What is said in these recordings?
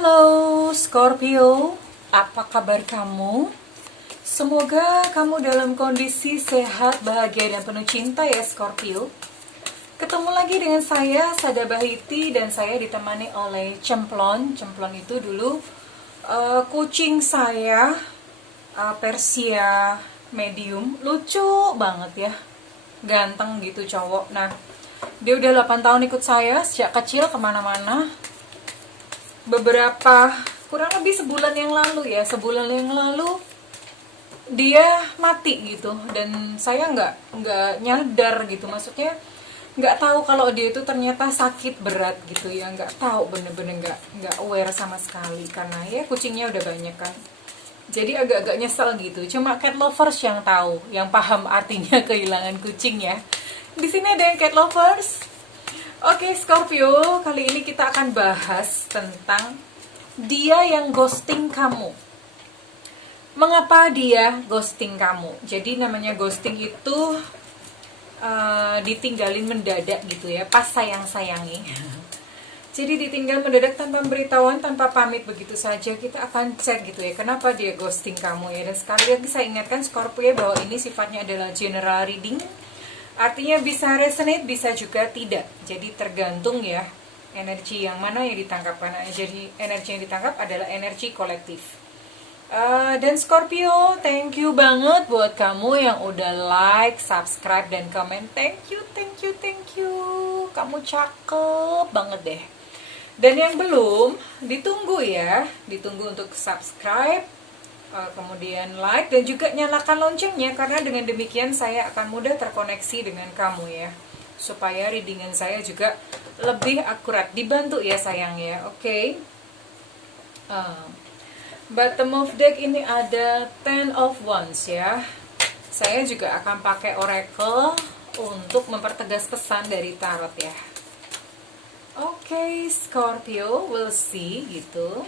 Halo Scorpio, apa kabar kamu? Semoga kamu dalam kondisi sehat, bahagia, dan penuh cinta ya Scorpio. Ketemu lagi dengan saya, Sada Bahiti, dan saya ditemani oleh Cemplon. Cemplon itu dulu kucing saya, Persia medium, lucu banget ya, ganteng gitu cowok. Nah, dia udah 8 tahun ikut saya sejak kecil kemana-mana. Beberapa, kurang lebih sebulan yang lalu dia mati gitu, dan saya nggak nyadar gitu, maksudnya nggak tahu kalau dia itu ternyata sakit berat gitu ya, nggak tahu, bener-bener nggak aware sama sekali, karena ya kucingnya udah banyak kan, jadi agak-agak nyesel gitu. Cuma cat lovers yang tahu, yang paham artinya kehilangan kucing ya. Di sini ada yang cat lovers. Oke Scorpio, kali ini kita akan bahas tentang dia yang ghosting kamu. Mengapa dia ghosting kamu? Jadi namanya ghosting itu ditinggalin mendadak gitu ya, pas sayang-sayangi. Jadi ditinggal mendadak tanpa pemberitahuan, tanpa pamit begitu saja. Kita akan cek gitu ya, kenapa dia ghosting kamu ya. Dan sekali lagi saya ingatkan Scorpio bahwa ini sifatnya adalah general reading. Artinya bisa resonate, bisa juga tidak. Jadi tergantung ya, energi yang mana yang ditangkap. Karena jadi energi yang ditangkap adalah energi kolektif. Dan Scorpio, thank you banget buat kamu yang udah like, subscribe, dan komen. Thank you, thank you, thank you. Kamu cakep banget deh. Dan yang belum, ditunggu ya. Ditunggu untuk subscribe, kemudian like, dan juga nyalakan loncengnya, karena dengan demikian saya akan mudah terkoneksi dengan kamu ya, supaya readingan saya juga lebih akurat. Dibantu ya sayang ya. Oke. Bottom of deck ini ada Ten of Wands ya. Saya juga akan pakai oracle untuk mempertegas pesan dari tarot ya. Oke, Scorpio, we'll see gitu.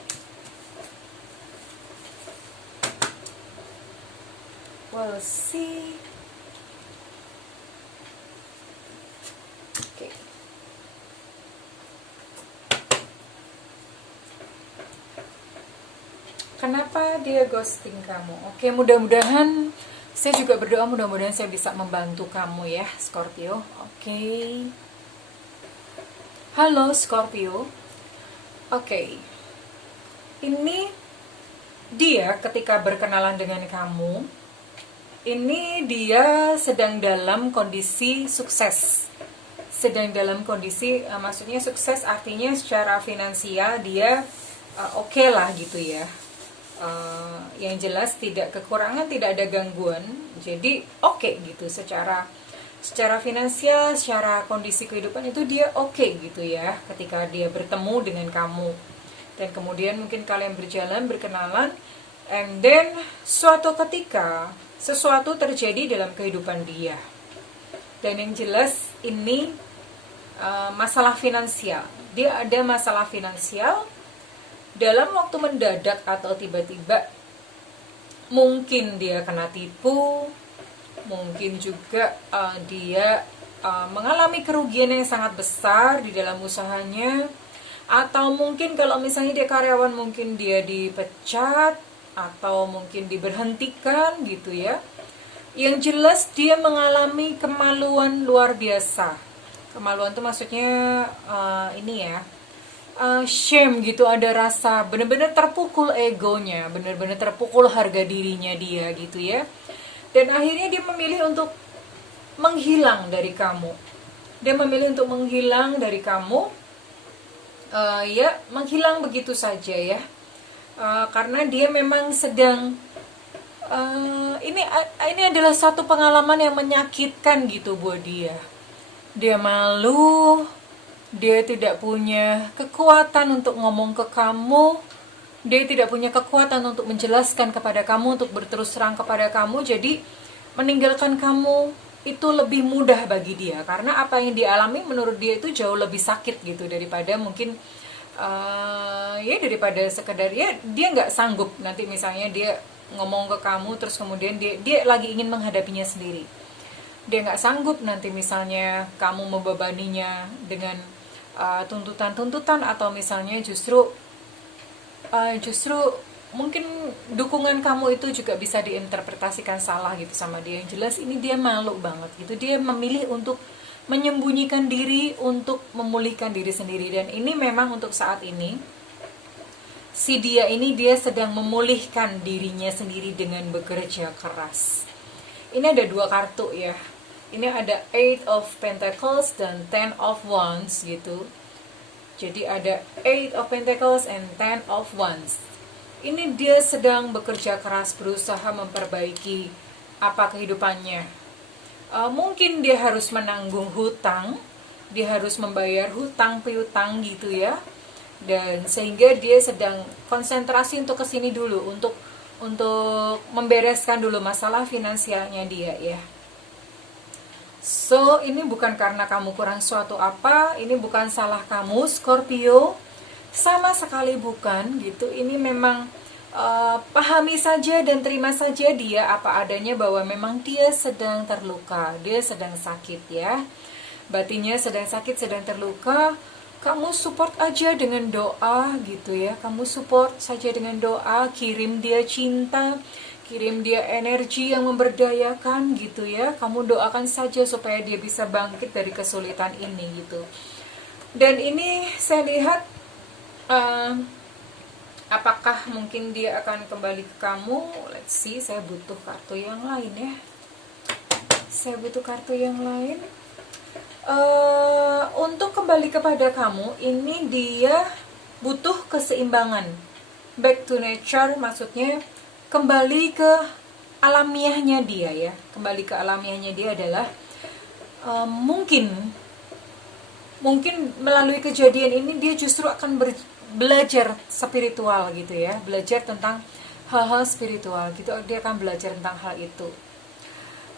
We'll see. Oke. Kenapa dia ghosting kamu? Oke, mudah-mudahan saya juga berdoa, mudah-mudahan saya bisa membantu kamu ya, Scorpio. Oke. Halo Scorpio. Oke. Ini dia ketika berkenalan dengan kamu, ini dia sedang dalam kondisi sukses. Sedang dalam kondisi, maksudnya sukses artinya secara finansial dia oke lah gitu ya. Yang jelas tidak kekurangan, tidak ada gangguan. Jadi oke gitu secara finansial, secara kondisi kehidupan itu dia oke gitu ya ketika dia bertemu dengan kamu. Dan kemudian mungkin kalian berjalan, berkenalan, and then suatu ketika sesuatu terjadi dalam kehidupan dia. Dan yang jelas ini masalah finansial. Dia ada masalah finansial dalam waktu mendadak atau tiba-tiba. Mungkin dia kena tipu, mungkin juga dia mengalami kerugian yang sangat besar di dalam usahanya, atau mungkin kalau misalnya dia karyawan, mungkin dia dipecat atau mungkin diberhentikan gitu ya. Yang jelas dia mengalami kemaluan luar biasa. Kemaluan itu maksudnya ini ya, shame gitu, ada rasa benar-benar terpukul egonya, benar-benar terpukul harga dirinya dia gitu ya. Dan akhirnya dia memilih untuk menghilang dari kamu. Dia memilih untuk menghilang dari kamu, ya menghilang begitu saja ya. Karena dia memang sedang ini adalah satu pengalaman yang menyakitkan gitu buat dia. Dia malu, dia tidak punya kekuatan untuk ngomong ke kamu, dia tidak punya kekuatan untuk menjelaskan kepada kamu, untuk berterus terang kepada kamu. Jadi meninggalkan kamu itu lebih mudah bagi dia, karena apa yang dia alami menurut dia itu jauh lebih sakit gitu daripada mungkin ya daripada sekedar ya dia nggak sanggup nanti misalnya dia ngomong ke kamu terus kemudian dia lagi ingin menghadapinya sendiri. Dia nggak sanggup nanti misalnya kamu membebaninya dengan tuntutan-tuntutan, atau misalnya justru justru mungkin dukungan kamu itu juga bisa diinterpretasikan salah gitu sama dia. Yang jelas ini dia malu banget gitu, dia memilih untuk menyembunyikan diri untuk memulihkan diri sendiri. Dan ini memang untuk saat ini si dia ini dia sedang memulihkan dirinya sendiri dengan bekerja keras. Ini ada dua kartu ya, ini ada Eight of Pentacles dan Ten of Wands gitu. Jadi ada Eight of Pentacles and Ten of Wands. Ini dia sedang bekerja keras, berusaha memperbaiki apa kehidupannya. Mungkin dia harus menanggung hutang, dia harus membayar hutang piutang gitu ya. Dan sehingga dia sedang konsentrasi untuk kesini dulu, untuk membereskan dulu masalah finansialnya dia ya. So, ini bukan karena kamu kurang suatu apa, ini bukan salah kamu, Scorpio. Sama sekali bukan gitu. Ini memang pahami saja dan terima saja dia apa adanya, bahwa memang dia sedang terluka, dia sedang sakit ya. Batinnya sedang sakit, sedang terluka. Kamu support aja dengan doa gitu ya. Kamu support saja dengan doa, kirim dia cinta, kirim dia energi yang memberdayakan gitu ya. Kamu doakan saja supaya dia bisa bangkit dari kesulitan ini gitu. Dan ini saya lihat apakah mungkin dia akan kembali ke kamu. Let's see, saya butuh kartu yang lain ya. Saya butuh kartu yang lain. Untuk kembali kepada kamu, ini dia butuh keseimbangan. Back to nature, maksudnya kembali ke alamiahnya dia ya. Kembali ke alamiahnya dia adalah mungkin melalui kejadian ini dia justru akan belajar spiritual gitu ya, belajar tentang hal-hal spiritual gitu. Dia akan belajar tentang hal itu.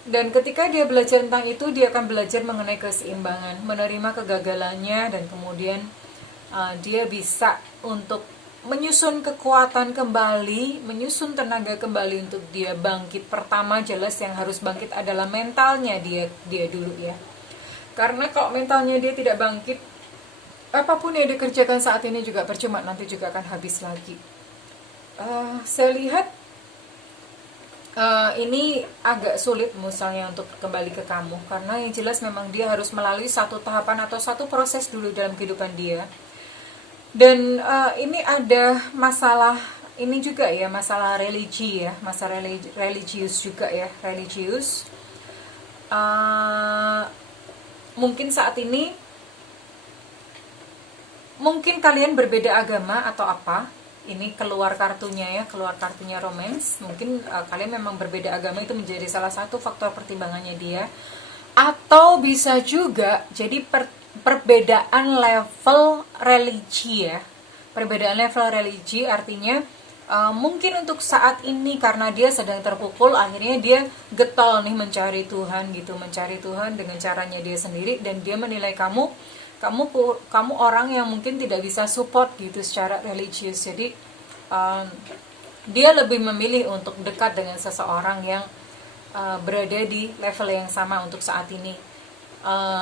Dan ketika dia belajar tentang itu, dia akan belajar mengenai keseimbangan, menerima kegagalannya, dan kemudian dia bisa untuk menyusun kekuatan kembali, menyusun tenaga kembali untuk dia bangkit. Pertama jelas yang harus bangkit adalah mentalnya dia dulu ya. Karena kalau mentalnya dia tidak bangkit, apapun yang dikerjakan saat ini juga percuma, nanti juga akan habis lagi. Saya lihat ini agak sulit misalnya untuk kembali ke kamu, karena yang jelas memang dia harus melalui satu tahapan atau satu proses dulu dalam kehidupan dia. Dan ini ada masalah ini juga ya, masalah religi ya, masalah religius juga ya, religius. Mungkin saat ini mungkin kalian berbeda agama atau apa. Ini keluar kartunya ya, keluar kartunya romance. Mungkin kalian memang berbeda agama, itu menjadi salah satu faktor pertimbangannya dia. Atau bisa juga jadi perbedaan level religi ya. Perbedaan level religi artinya mungkin untuk saat ini karena dia sedang terpukul, akhirnya dia getol nih mencari Tuhan gitu, mencari Tuhan dengan caranya dia sendiri, dan dia menilai kamu orang yang mungkin tidak bisa support gitu secara religius. Jadi dia lebih memilih untuk dekat dengan seseorang yang berada di level yang sama untuk saat ini,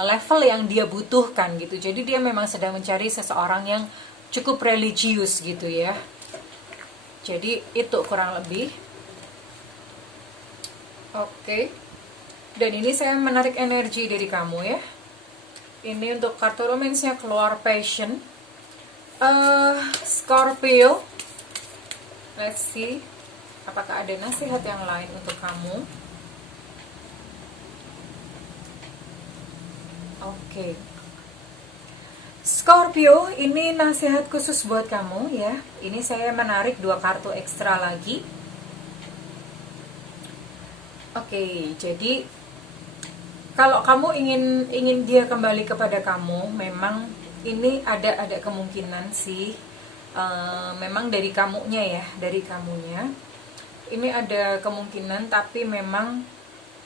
level yang dia butuhkan gitu. Jadi dia memang sedang mencari seseorang yang cukup religius gitu ya. Jadi itu kurang lebih. Oke. Dan ini saya menarik energi dari kamu ya. Ini untuk kartu romance-nya keluar passion. Scorpio. Let's see, apakah ada nasihat yang lain untuk kamu. Oke. Scorpio, ini nasihat khusus buat kamu ya. Ini saya menarik dua kartu ekstra lagi. Oke, jadi kalau kamu ingin dia kembali kepada kamu, memang ini ada kemungkinan sih, memang dari kamunya ya, dari kamunya. Ini ada kemungkinan, tapi memang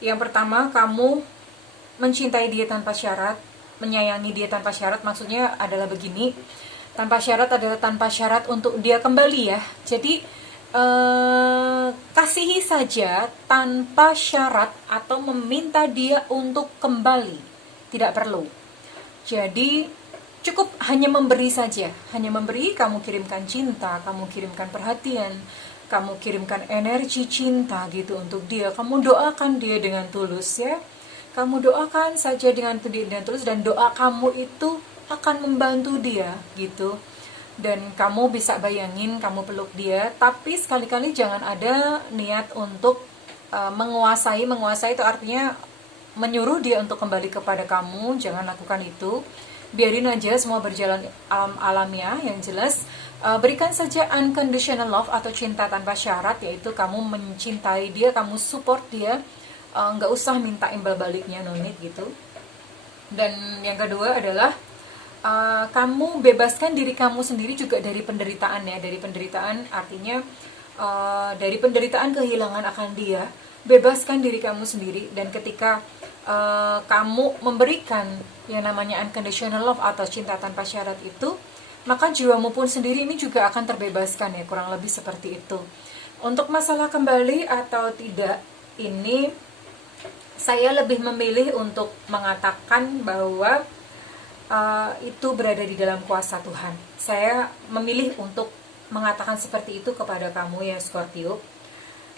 yang pertama kamu mencintai dia tanpa syarat, menyayangi dia tanpa syarat. Maksudnya adalah begini, tanpa syarat adalah tanpa syarat untuk dia kembali ya. Jadi kasihi saja tanpa syarat atau meminta dia untuk kembali, tidak perlu. Jadi cukup hanya memberi saja, hanya memberi. Kamu kirimkan cinta, kamu kirimkan perhatian, kamu kirimkan energi cinta gitu untuk dia. Kamu doakan dia dengan tulus ya. Kamu doakan saja dengan tulus, dan doa kamu itu akan membantu dia gitu. Dan kamu bisa bayangin kamu peluk dia, tapi sekali-kali jangan ada niat untuk menguasai itu artinya menyuruh dia untuk kembali kepada kamu. Jangan lakukan itu, biarin aja semua berjalan alamiah. Yang jelas berikan saja unconditional love atau cinta tanpa syarat, yaitu kamu mencintai dia, kamu support dia, nggak usah minta imbal baliknya, no need gitu. Dan yang kedua adalah kamu bebaskan diri kamu sendiri juga dari penderitaan ya. Dari penderitaan artinya dari penderitaan kehilangan akan dia. Bebaskan diri kamu sendiri, dan ketika kamu memberikan yang namanya unconditional love atau cinta tanpa syarat itu, maka jiwamu pun sendiri ini juga akan terbebaskan ya, kurang lebih seperti itu. Untuk masalah kembali atau tidak, ini saya lebih memilih untuk mengatakan bahwa itu berada di dalam kuasa Tuhan. Saya memilih untuk mengatakan seperti itu kepada kamu ya Scorpio.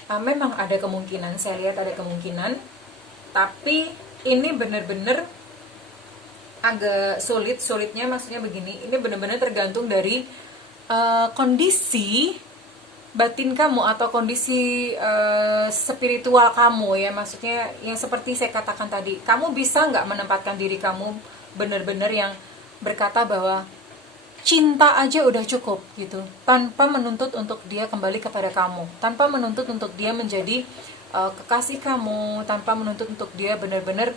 Memang ada kemungkinan, saya lihat ada kemungkinan, tapi ini benar-benar agak sulitnya maksudnya begini, ini benar-benar tergantung dari kondisi batin kamu atau kondisi spiritual kamu ya. Maksudnya yang seperti saya katakan tadi, kamu bisa nggak menempatkan diri kamu benar-benar yang berkata bahwa cinta aja udah cukup gitu, tanpa menuntut untuk dia kembali kepada kamu, tanpa menuntut untuk dia menjadi kekasih kamu, tanpa menuntut untuk dia benar-benar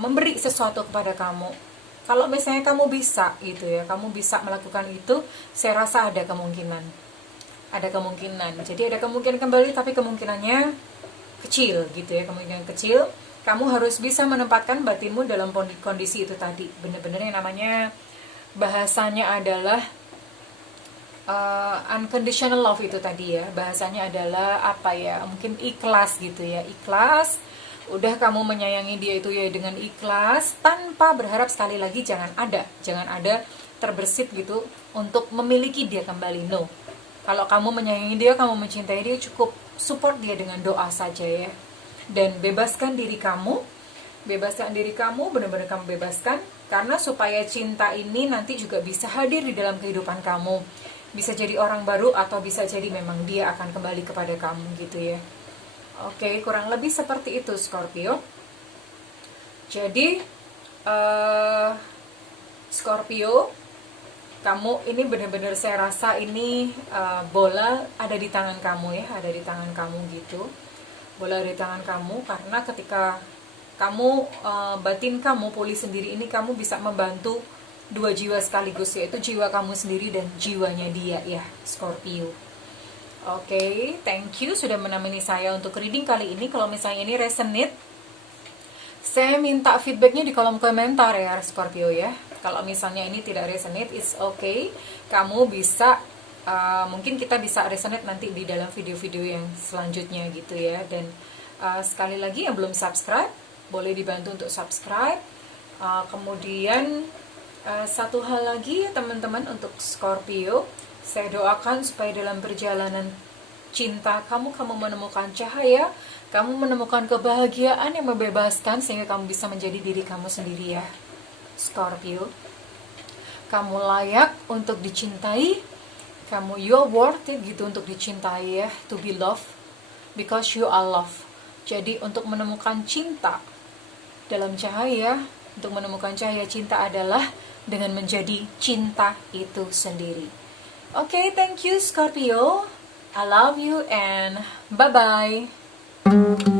memberi sesuatu kepada kamu. Kalau misalnya kamu bisa gitu ya, kamu bisa melakukan itu, saya rasa ada kemungkinan. Jadi ada kemungkinan kembali, tapi kemungkinannya kecil gitu ya, kemungkinan kecil. Kamu harus bisa menempatkan batinmu dalam kondisi itu tadi, benar-benar yang namanya bahasanya adalah unconditional love itu tadi ya. Bahasanya adalah apa ya, mungkin ikhlas gitu ya, ikhlas. Udah kamu menyayangi dia itu ya dengan ikhlas, tanpa berharap, sekali lagi jangan ada terbersit gitu untuk memiliki dia kembali, no. Kalau kamu menyayangi dia, kamu mencintai dia, cukup support dia dengan doa saja ya. Dan bebaskan diri kamu, benar-benar kamu bebaskan, karena supaya cinta ini nanti juga bisa hadir di dalam kehidupan kamu. Bisa jadi orang baru, atau bisa jadi memang dia akan kembali kepada kamu gitu ya. Oke, kurang lebih seperti itu Scorpio. Jadi Scorpio, kamu ini benar-benar saya rasa ini bola ada di tangan kamu ya, ada di tangan kamu gitu. Bola ada di tangan kamu, karena ketika kamu batin kamu pulih sendiri, ini kamu bisa membantu dua jiwa sekaligus, yaitu jiwa kamu sendiri dan jiwanya dia ya Scorpio. Oke, thank you sudah menemani saya untuk reading kali ini. Kalau misalnya ini resonate, saya minta feedbacknya di kolom komentar ya Scorpio ya. Kalau misalnya ini tidak resonate, it's okay. Kamu bisa mungkin kita bisa resonate nanti di dalam video-video yang selanjutnya gitu ya. Dan sekali lagi yang belum subscribe, boleh dibantu untuk subscribe. Kemudian satu hal lagi teman-teman, untuk Scorpio, saya doakan supaya dalam perjalanan cinta kamu menemukan cahaya, kamu menemukan kebahagiaan yang membebaskan, sehingga kamu bisa menjadi diri kamu sendiri ya Scorpio. Kamu layak untuk dicintai, you're worth it gitu untuk dicintai ya, to be loved because you are loved. Jadi untuk menemukan cinta dalam cahaya, untuk menemukan cahaya cinta adalah dengan menjadi cinta itu sendiri. Okay, thank you Scorpio. I love you and bye-bye.